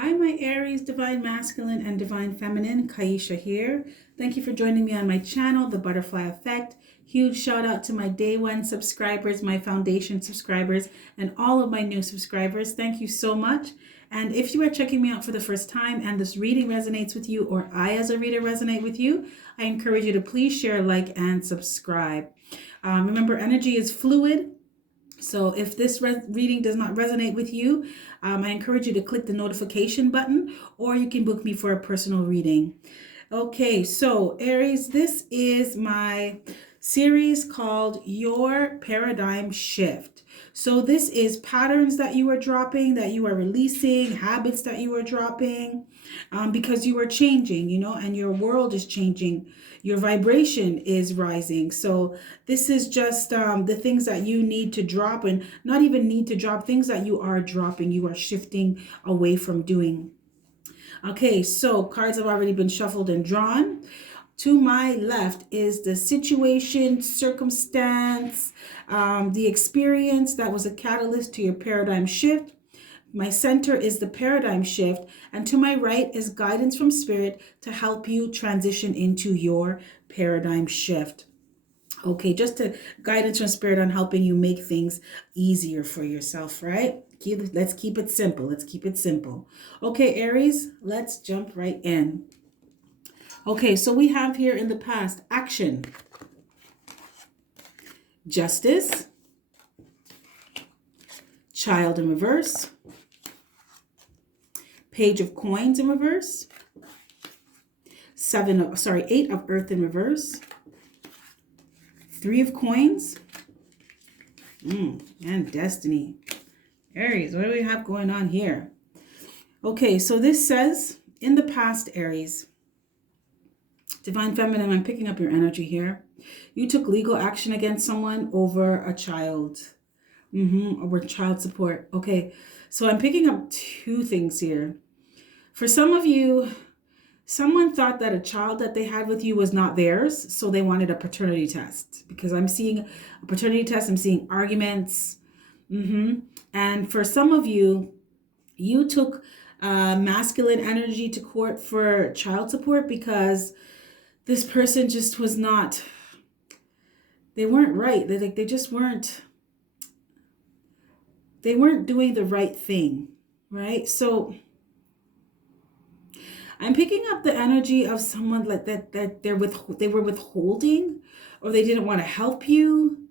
Hi, my Aries, Divine Masculine and Divine Feminine, Kaisha here. Thank you for joining me on my channel, The Butterfly Effect. Huge shout out to my day one subscribers, my foundation subscribers, and all of my new subscribers. Thank you so much. And if you are checking me out for the first time and this reading resonates with you, or I as a reader resonate with you, I encourage you to please share, like, and subscribe. Remember, energy is fluid. So if this reading does not resonate with you, I encourage you to click the notification button, or you can book me for a personal reading. Okay, so Aries, this is my series called Your Paradigm Shift. So this is patterns that you are dropping, that you are releasing, habits that you are dropping, because you are changing, and your world is changing. Your vibration is rising. So this is just the things that you need to drop, and not even need to drop, things that you are dropping, you are shifting away from doing. Okay, so cards have already been shuffled and drawn. To my left is the situation, circumstance, the experience that was a catalyst to your paradigm shift. My center is the paradigm shift, and to my right is guidance from spirit to help you transition into your paradigm shift. Okay, just a guidance from spirit on helping you make things easier for yourself, right? Let's keep it simple. Let's keep it simple. Okay, Aries, let's jump right in. Okay, so we have here in the past action, justice, child in reverse, page of coins in reverse, eight of earth in reverse, three of coins, and destiny. Aries, what do we have going on here? Okay, so this says, in the past, Aries, Divine Feminine, I'm picking up your energy here. You took legal action against someone over a child. Over child support. Okay, so I'm picking up two things here. For some of you, someone thought that a child that they had with you was not theirs, so they wanted a paternity test. Because I'm seeing a paternity test, I'm seeing arguments. And for some of you, you took masculine energy to court for child support because this person just was not, they weren't right. They just weren't, they weren't doing the right thing, right? So I'm picking up the energy of someone like that they were withholding, or they didn't want to help you,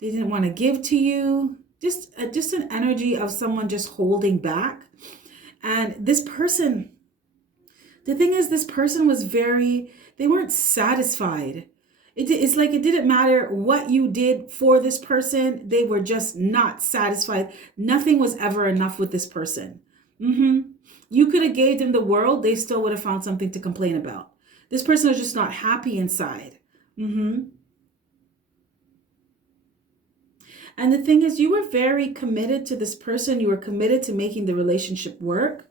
they didn't want to give to you. Just an energy of someone just holding back. And this person, the thing is, this person was they weren't satisfied. It's like it didn't matter what you did for this person. They were just not satisfied. Nothing was ever enough with this person. You could have gave them the world. They still would have found something to complain about. This person was just not happy inside. And the thing is, you were very committed to this person. You were committed to making the relationship work.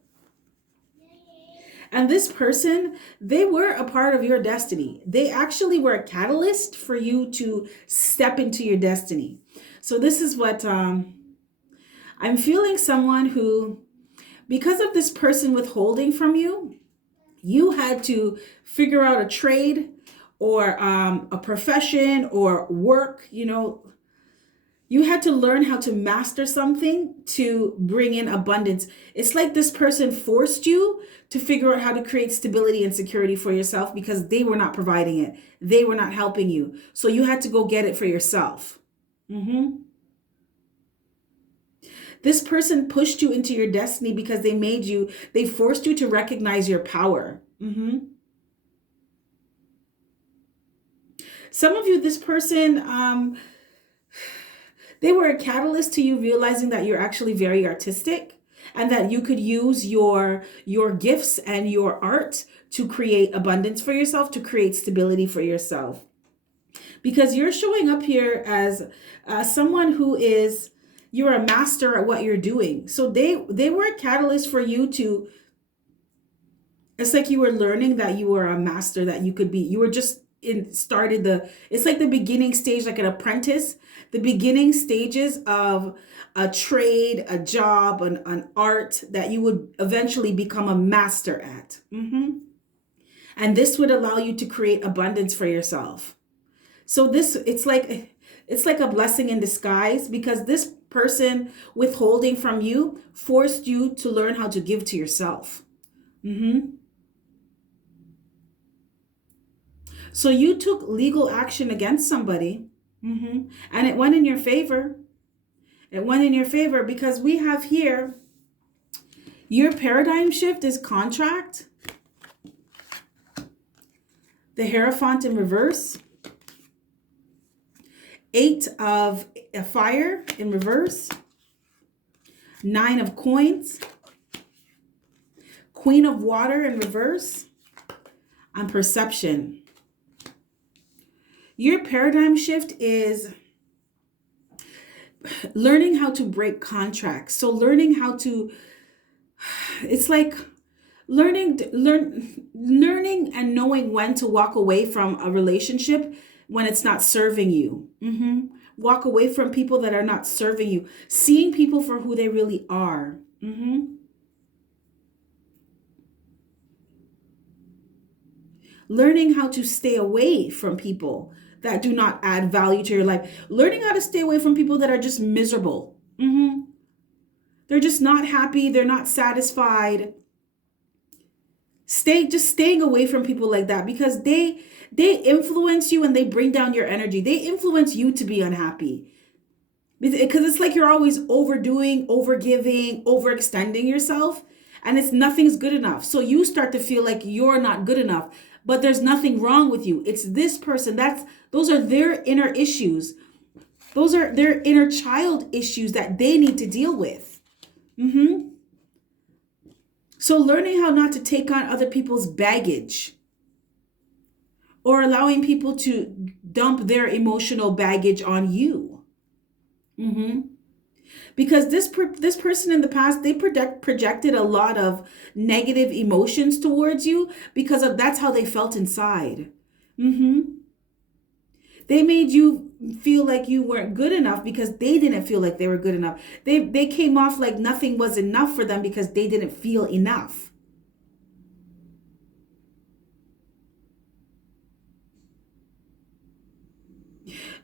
And this person, they were a part of your destiny. They actually were a catalyst for you to step into your destiny. So this is what I'm feeling, someone who, because of this person withholding from you, you had to figure out a trade or a profession or work, You had to learn how to master something to bring in abundance. It's like this person forced you to figure out how to create stability and security for yourself because they were not providing it. They were not helping you. So you had to go get it for yourself. This person pushed you into your destiny because they forced you to recognize your power. Some of you, this person, they were a catalyst to you realizing that you're actually very artistic and that you could use your gifts and your art to create abundance for yourself, to create stability for yourself. Because you're showing up here as someone who is, you're a master at what you're doing. So they were a catalyst for you to, it's like you were learning that you were a master, that you could be, you were just started it's like the beginning stage, like an apprentice, the beginning stages of a trade, a job, an art that you would eventually become a master at. And this would allow you to create abundance for yourself. So this, it's like a blessing in disguise, because this person withholding from you forced you to learn how to give to yourself. So you took legal action against somebody, and it went in your favor. It went in your favor because we have here your paradigm shift is contract, the Hierophant in reverse, 8 of fire in reverse, 9 of coins, Queen of water in reverse, and perception. Your paradigm shift is learning how to break contracts. So learning how to, it's like learning and knowing when to walk away from a relationship when it's not serving you. Walk away from people that are not serving you. Seeing people for who they really are. Learning how to stay away from people that do not add value to your life. Learning how to stay away from people that are just miserable. They're just not happy. They're not satisfied. Staying away from people like that, because they influence you and they bring down your energy. They influence you to be unhappy. Because it's like you're always overdoing, overgiving, overextending yourself, and nothing's good enough. So you start to feel like you're not good enough. But there's nothing wrong with you. It's this person. Those are their inner issues. Those are their inner child issues that they need to deal with. So learning how not to take on other people's baggage, or allowing people to dump their emotional baggage on you. Because this person in the past, they projected a lot of negative emotions towards you because that's how they felt inside. They made you feel like you weren't good enough because they didn't feel like they were good enough. They came off like nothing was enough for them because they didn't feel enough.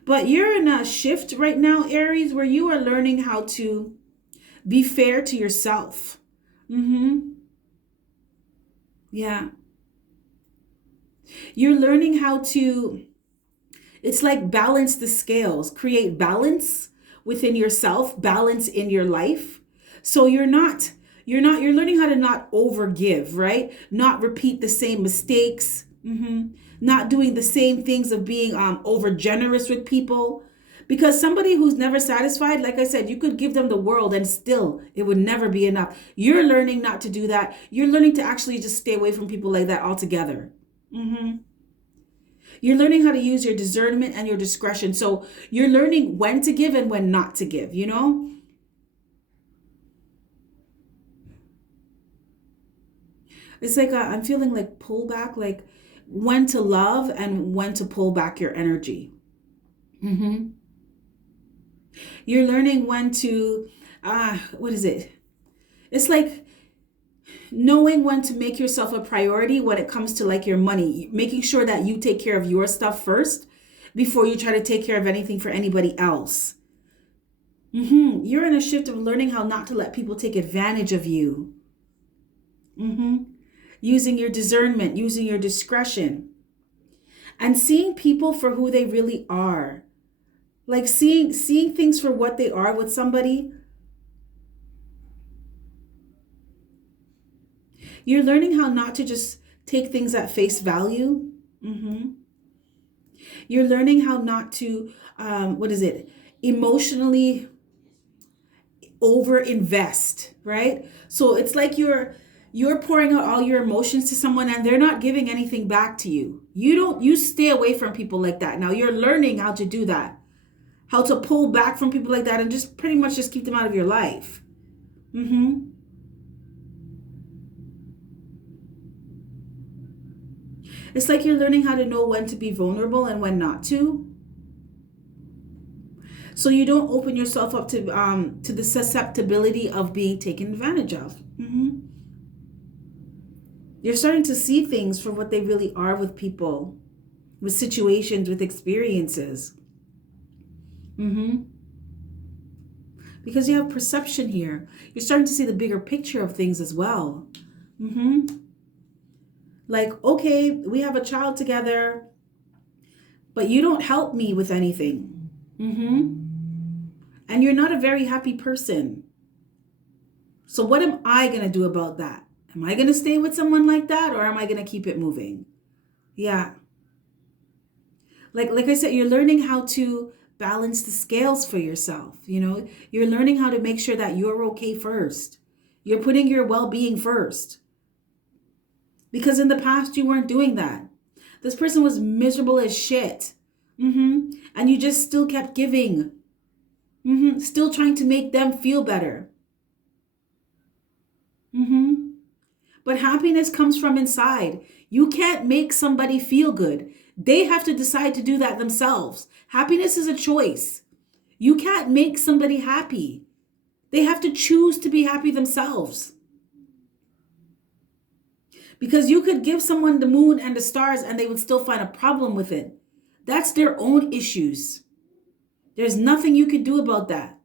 But you're in a shift right now, Aries, where you are learning how to be fair to yourself. Yeah. You're learning how to, it's like balance the scales, create balance within yourself, balance in your life. So you're learning how to not overgive, right? Not repeat the same mistakes. Not doing the same things of being over generous with people. Because somebody who's never satisfied, like I said, you could give them the world and still it would never be enough. You're learning not to do that. You're learning to actually just stay away from people like that altogether. You're learning how to use your discernment and your discretion. So you're learning when to give and when not to give, It's like I'm feeling like pull back, like when to love and when to pull back your energy. You're learning when to, what is it? It's like knowing when to make yourself a priority when it comes to like your money, making sure that you take care of your stuff first before you try to take care of anything for anybody else. You're in a shift of learning how not to let people take advantage of you. Using your discernment, using your discretion, and seeing people for who they really are. Like seeing things for what they are with somebody. You're learning how not to just take things at face value. You're learning how not to, emotionally over-invest, right? So it's like you're pouring out all your emotions to someone and they're not giving anything back to you. You stay away from people like that. Now you're learning how to do that. How to pull back from people like that and just pretty much just keep them out of your life. It's like you're learning how to know when to be vulnerable and when not to. So you don't open yourself up to the susceptibility of being taken advantage of. You're starting to see things for what they really are with people, with situations, with experiences. Because you have perception here. You're starting to see the bigger picture of things as well. Like, okay, we have a child together, but you don't help me with anything. And you're not a very happy person. So what am I going to do about that? Am I going to stay with someone like that, or am I going to keep it moving? Yeah. Like I said, you're learning how to balance the scales for yourself. You're learning how to make sure that you're okay first. You're putting your well-being first. Because in the past, you weren't doing that. This person was miserable as shit. And you just still kept giving. Still trying to make them feel better. But happiness comes from inside. You can't make somebody feel good. They have to decide to do that themselves. Happiness is a choice. You can't make somebody happy. They have to choose to be happy themselves. Because you could give someone the moon and the stars and they would still find a problem with it. That's their own issues. There's nothing you can do about that.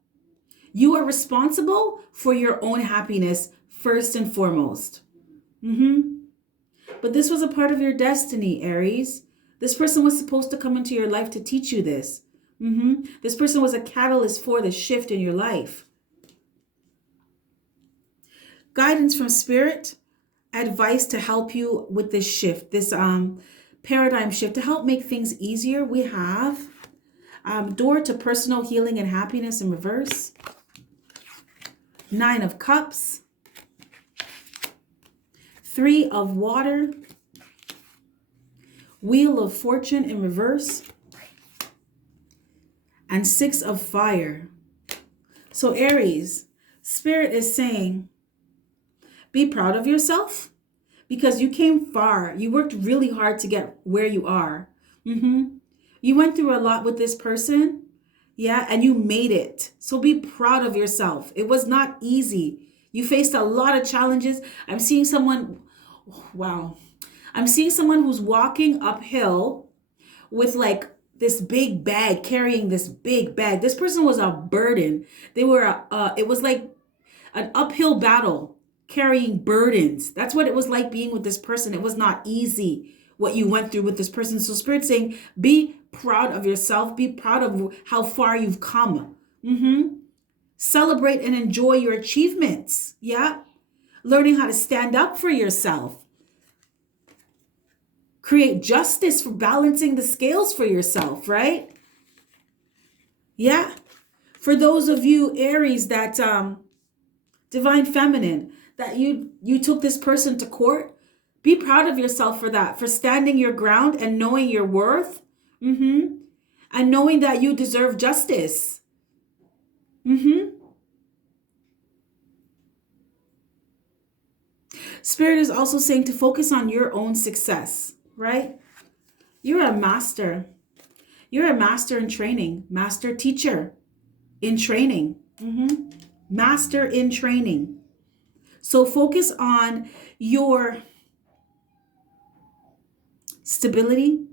You are responsible for your own happiness first and foremost. But this was a part of your destiny, Aries. This person was supposed to come into your life to teach you this. This person was a catalyst for the shift in your life. Guidance from Spirit, advice to help you with this shift, this paradigm shift, to help make things easier. We have door to personal healing and happiness in reverse. 9 of Cups. 3 of Water. Wheel of Fortune in reverse. And 6 of Fire. So Aries, Spirit is saying, be proud of yourself because you came far. You worked really hard to get where you are. You went through a lot with this person. Yeah, and you made it. So be proud of yourself. It was not easy. You faced a lot of challenges. I'm seeing someone, wow. I'm seeing someone who's walking uphill with like this big bag, carrying this big bag. This person was a burden. It was like an uphill battle, carrying burdens. That's what it was like being with this person. It was not easy what you went through with this person. So Spirit's saying, be proud of yourself. Be proud of how far you've come. Celebrate and enjoy your achievements. Yeah. Learning how to stand up for yourself. Create justice for balancing the scales for yourself, right? Yeah. For those of you, Aries, that Divine Feminine, that you took this person to court, be proud of yourself for that, for standing your ground and knowing your worth, and knowing that you deserve justice. Spirit is also saying to focus on your own success, right? You're a master. You're a master in training, master teacher in training, master in training. So focus on your stability,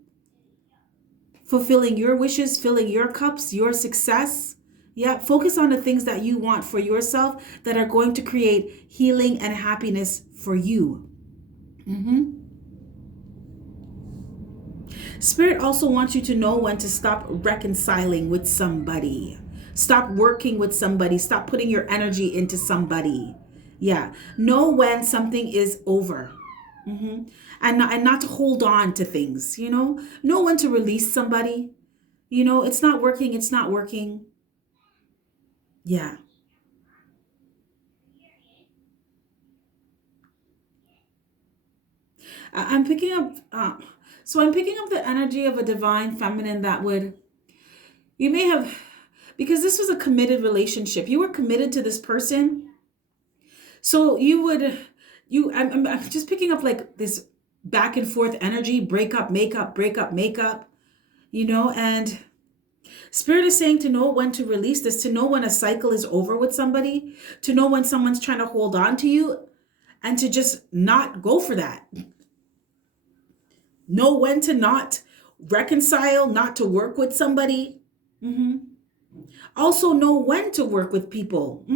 fulfilling your wishes, filling your cups, your success. Yeah, focus on the things that you want for yourself that are going to create healing and happiness for you. Spirit also wants you to know when to stop reconciling with somebody. Stop working with somebody. Stop putting your energy into somebody. Yeah. Know when something is over. And not to hold on to things, Know when to release somebody. It's not working. It's not working. Yeah. I'm picking up, I'm picking up the energy of a divine feminine that you may have, because this was a committed relationship. You were committed to this person. So I'm just picking up like this back and forth energy, break up, make up, break up, make up, you know, and Spirit is saying to know when to release this, to know when a cycle is over with somebody, to know when someone's trying to hold on to you, and to just not go for that. Know when to not reconcile, not to work with somebody. Also know when to work with people.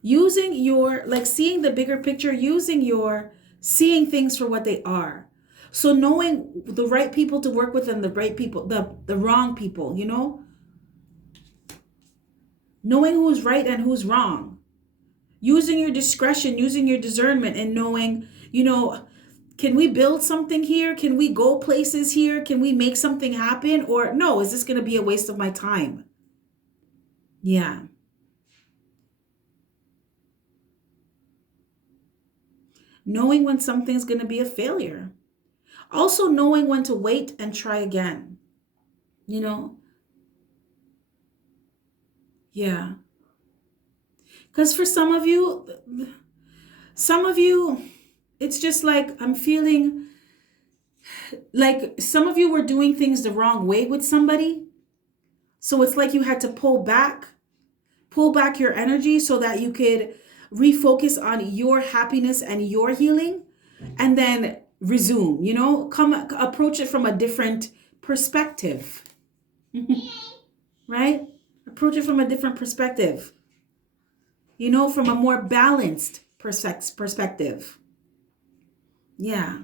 Using your, like seeing the bigger picture, seeing things for what they are. So knowing the right people to work with and the right people, the wrong people, you know? Knowing who's right and who's wrong. Using your discretion, using your discernment, and knowing, you know, can we build something here? Can we go places here? Can we make something happen? Or no, is this going to be a waste of my time? Yeah. Knowing when something's going to be a failure. Also knowing when to wait and try again. You know? Yeah. Because for some of you, it's just like I'm feeling like some of you were doing things the wrong way with somebody. So it's like you had to pull back your energy so that you could refocus on your happiness and your healing, and then resume, you know, approach it from a different perspective. Right? Approach it from a different perspective. You know, from a more balanced perspective. Yeah.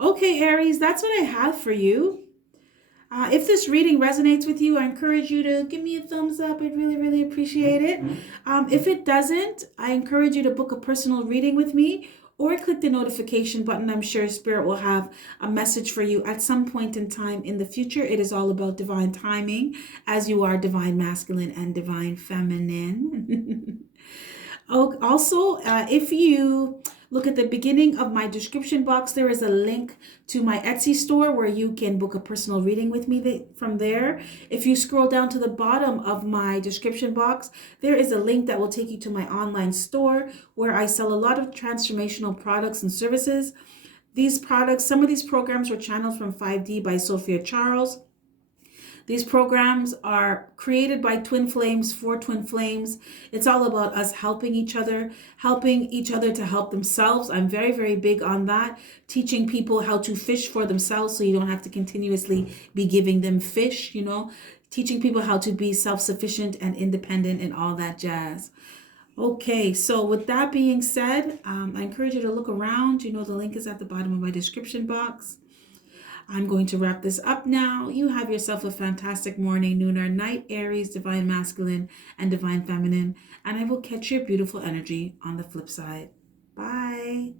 Okay, Aries, that's what I have for you. If this reading resonates with you, I encourage you to give me a thumbs up. I'd really, really appreciate it. If it doesn't, I encourage you to book a personal reading with me or click the notification button. I'm sure Spirit will have a message for you at some point in time in the future. It is all about divine timing, as you are divine masculine and divine feminine. Also, if you look at the beginning of my description box, there is a link to my Etsy store where you can book a personal reading with me from there. If you scroll down to the bottom of my description box, there is a link that will take you to my online store where I sell a lot of transformational products and services. These products, some of these programs were channeled from 5D by Sophia Charles. These programs are created by Twin Flames for Twin Flames. It's all about us helping each other to help themselves. I'm very, very big on that. Teaching people how to fish for themselves so you don't have to continuously be giving them fish, you know. Teaching people how to be self-sufficient and independent and all that jazz. Okay, so with that being said, I encourage you to look around. You know, the link is at the bottom of my description box. I'm going to wrap this up now. You have yourself a fantastic morning, noon, or night, Aries, divine masculine, and divine feminine. And I will catch your beautiful energy on the flip side. Bye.